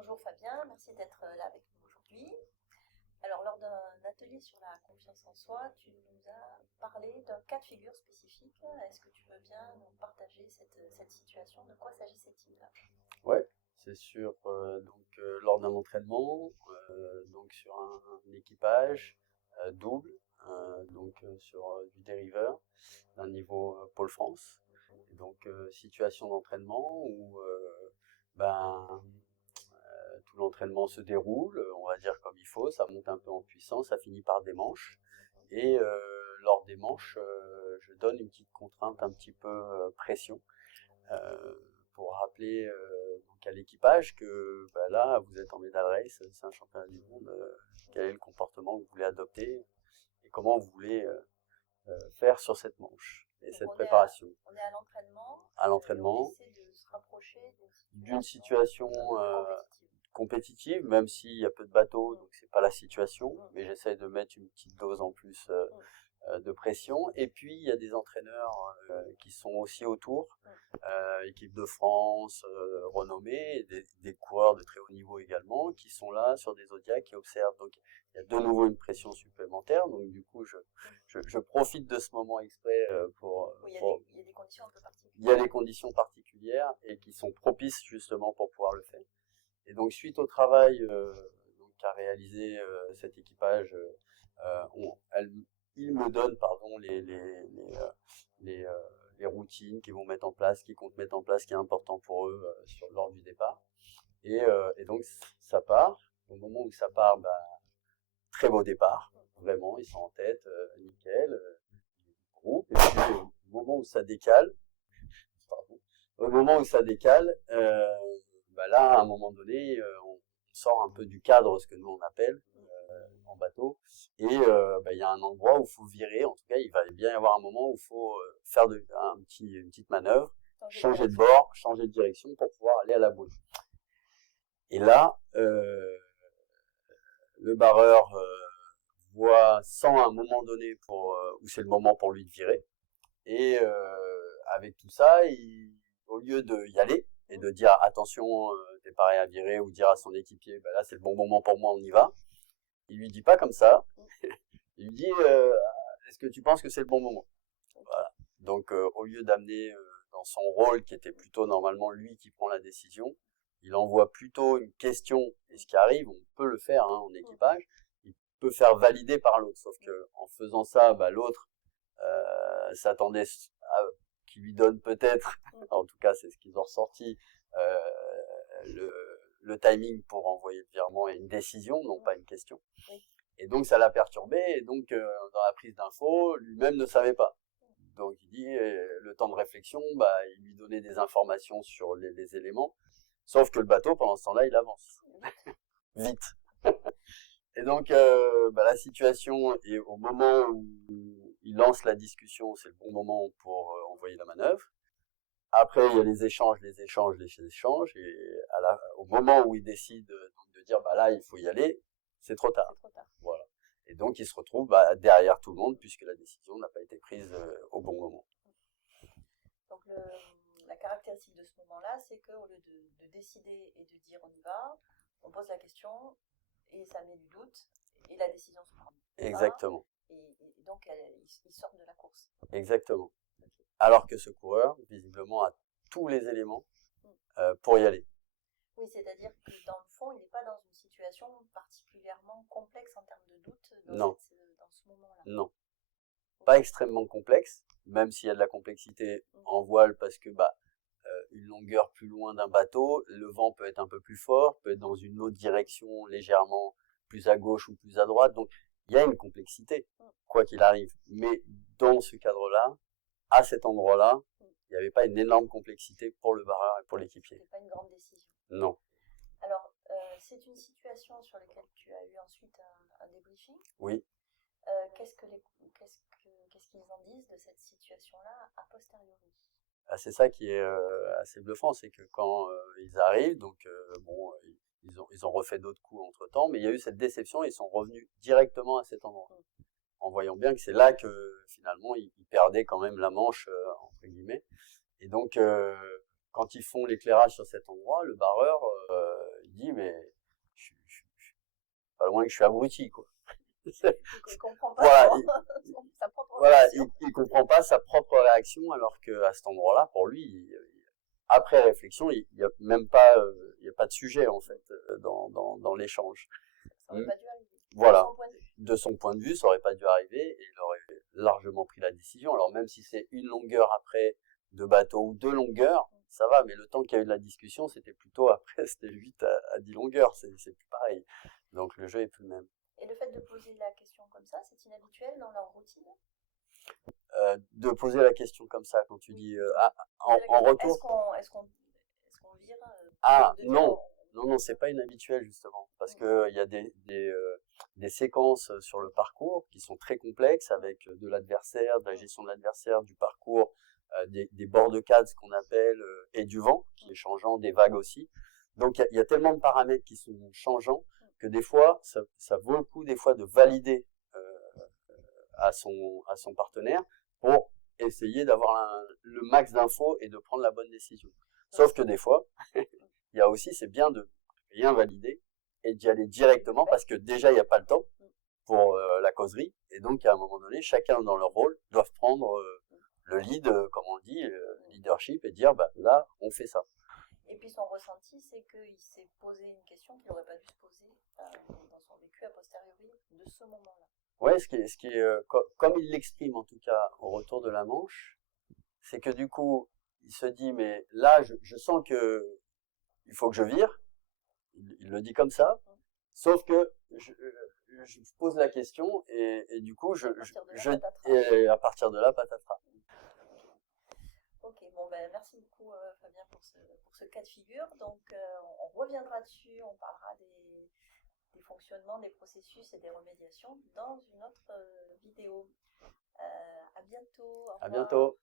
Bonjour Fabien, merci d'être là avec nous aujourd'hui. Alors, lors d'un atelier sur la confiance en soi, tu nous as parlé d'un cas de figure spécifique. Est-ce que tu veux bien nous partager cette situation? De quoi s'agissait-il? Ouais, c'est sûr. Lors d'un entraînement, donc sur un équipage double, sur du dériveur d'un niveau Pôle France. Et donc situation d'entraînement où ben tout l'entraînement se déroule, on va dire comme il faut, ça monte un peu en puissance, ça finit par des manches. Et lors des manches, je donne une petite contrainte un petit peu pression euh, pour rappeler donc à l'équipage que là, vous êtes en medal race, c'est un championnat du monde, quel est le comportement que vous voulez adopter et comment vous voulez faire sur cette manche et Donc, cette on préparation. On est à l'entraînement. À Et on l'entraînement, essaie de se rapprocher d'une situation compétitive. compétitive, même s'il y a peu de bateaux, donc c'est pas la situation, mais j'essaye de mettre une petite dose en plus de pression. Et puis il y a des entraîneurs qui sont aussi autour, équipe de France renommée, et des coureurs de très haut niveau également, qui sont là sur des zodiacs qui observent. Donc il y a de nouveau une pression supplémentaire. Donc du coup, je profite de ce moment exprès pour, Oui, il y a des conditions un peu particulières. il y a des conditions particulières et qui sont propices justement pour pouvoir le faire. Et donc suite au travail qu'a réalisé cet équipage, il me donne les, euh, les routines qu'ils vont mettre en place, qu'ils comptent mettre en place, qui est important pour eux lors du départ. Et donc ça part. Au moment où ça part, très beau départ. Vraiment, ils sont en tête, nickel, groupe. Et puis au moment où ça décale, pardon, au moment où ça décale, là, à un moment donné, on sort un peu du cadre, ce que nous on appelle en bateau, et il y a un endroit où il faut virer. En tout cas, il va bien y avoir un moment où il faut faire une petite manœuvre, changer de bord, changer de direction pour pouvoir aller à la boule. Et là, le barreur sent à un moment donné où c'est le moment pour lui de virer. Et avec tout ça, au lieu d'y aller et de dire attention, t'es pas prêt à virer, ou dire à son équipier, là c'est le bon moment pour moi, on y va. Il lui dit pas comme ça. Il lui dit est-ce que tu penses que c'est le bon moment? Voilà. Donc au lieu d'amener dans son rôle qui était plutôt normalement lui qui prend la décision, il envoie plutôt une question. Et ce qui arrive, on peut le faire en équipage, il peut faire valider par l'autre. Sauf que en faisant ça, l'autre s'attendait à qu'il lui donne peut-être, en tout cas c'est ce qu'ils ont ressorti, le timing pour envoyer le virement et une décision, non pas une question. Et donc ça l'a perturbé, et donc dans la prise d'info, lui-même ne savait pas. Donc il dit, le temps de réflexion, il lui donnait des informations sur les éléments, sauf que le bateau, pendant ce temps-là, il avance. Vite. Et donc la situation est au moment où il lance la discussion, c'est le bon moment pour envoyer la manœuvre. Après, il y a les échanges, et au moment où il décide de dire là il faut y aller, c'est trop tard. Voilà. Et donc il se retrouve derrière tout le monde, puisque la décision n'a pas été prise au bon moment. Donc la caractéristique de ce moment-là, c'est qu'au lieu de décider et de dire on y va, on pose la question et ça met du doute et la décision se prend. Exactement. Et donc ils sortent de la course. Exactement. Alors que ce coureur, visiblement, a tous les éléments pour y aller. Oui, c'est-à-dire que dans le fond, il n'est pas dans une situation particulièrement complexe en termes de doute dans ce moment-là. Non. Pas extrêmement complexe, même s'il y a de la complexité en voile, parce que une longueur plus loin d'un bateau, le vent peut être un peu plus fort, peut être dans une autre direction légèrement plus à gauche ou plus à droite. Donc il y a une complexité, quoi qu'il arrive. Mais dans ce cadre-là, à cet endroit-là, il n'y avait pas une énorme complexité pour le barreur et pour l'équipier. C'était pas une grande décision. Non. Alors, c'est une situation sur laquelle tu as eu ensuite un débriefing. Oui. Qu'est-ce qu'ils en disent de cette situation-là a posteriori? C'est ça qui est assez bluffant, c'est que quand ils arrivent, donc ils ont refait d'autres coups entre temps, mais il y a eu cette déception, ils sont revenus directement à cet endroit, en voyant bien que c'est là que finalement ils perdaient quand même la manche entre guillemets. Et donc quand ils font l'éclairage sur cet endroit, le barreur il dit mais je suis pas loin que je suis abruti, quoi. Il comprend pas Voilà, sa propre Voilà, réaction. il comprend pas sa propre réaction, alors qu'à cet endroit-là, pour lui, après réflexion, il y a même pas, il y a pas de sujet, en fait, dans l'échange. Ça aurait pas dû arriver. Voilà. De son point de vue. De son point de vue, ça aurait pas dû arriver et il aurait largement pris la décision. Alors même si c'est une longueur après de bateau ou 2 longueurs, ça va, mais le temps qu'il y a eu de la discussion, c'était plutôt après, c'était 8 à 10 longueurs, c'est plus pareil. Donc le jeu est plus le même. Et le fait de poser la question comme ça, c'est inhabituel dans leur routine? De poser la question comme ça quand tu dis en retour. Est-ce qu'on vire Ah de dire non, non, c'est pas inhabituel justement, parce que il y a des séquences sur le parcours qui sont très complexes avec de l'adversaire, de la gestion de l'adversaire, du parcours, des bords de cadre, ce qu'on appelle, et du vent qui est changeant, des vagues aussi. Donc il y a tellement de paramètres qui sont changeants que des fois ça vaut le coup des fois de valider à son partenaire pour essayer d'avoir le max d'infos et de prendre la bonne décision. Sauf que des fois, il y a aussi, c'est bien de rien valider et d'y aller directement parce que déjà, il n'y a pas le temps pour la causerie. Et donc, à un moment donné, chacun dans leur rôle doivent prendre le lead, comme on dit, leadership et dire, bah, là, on fait ça. Et puis son ressenti, c'est qu'il s'est posé une question qu'il n'aurait pas dû se poser dans son vécu a posteriori de ce moment-là. Ouais, ce qui est comme il l'exprime en tout cas au retour de la Manche, c'est que du coup, il se dit, mais là, je sens que il faut que je vire. Il le dit comme ça. Sauf que je pose la question et du coup, et à partir de là, patatras. Ok, bon ben merci beaucoup Fabien pour ce cas de figure. Donc on reviendra dessus, on parlera des fonctionnements, des processus et des remédiations dans une autre vidéo. À bientôt. Au revoir. À bientôt.